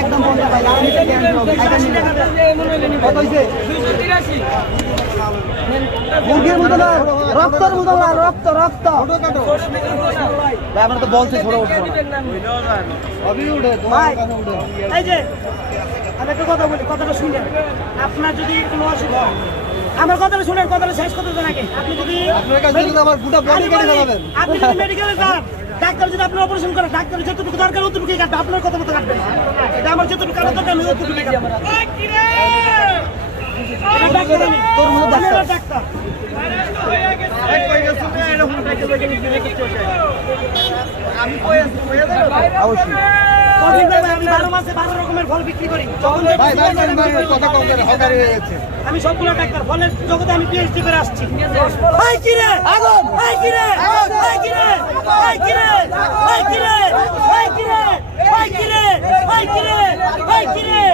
একদম বন্ধ ভাই, কত হয়েছে? মুরগির মতো না, রক্তর মতো না, রক্ত রক্ত। ভাই আমরা তো বলছি ছোট উঠবো ভাই। এই যে আমি একটা কথা বলি, কথাটা শুনেন। আপনার যদি কোনো অসুবিধা হয়, আমার কথাটা শুনেন, কথাটা শেষ করতে দেন আগে। আপনি যদি আপনি যদি মেডিকেলে যান, ডাক্তার যদি আপনার অপারেশন করে, ডাক্তার যতটুকু দরকার অতটুকুই কাটবে, আপনার কথা মতো কাটবে না। এটা আমার যতটুকু কাটার দরকার আমি অতটুকুই কাটবো। তোর মতো ডাক্তার অবশ্যই আমি 12 মাসে 12 রকমের ফল বিক্রি করি। আমি সবগুলো ডাক্তার, ফলের জগতে আমি পিএইচডি করে আসছি। ভাই কি রে আগুন, ভাই কি রে, ভাই কি রে, ভাই কি রে, ভাই কি রে, ভাই কি রে, ভাই কি রে, ভাই কি রে, ভাই কি রে,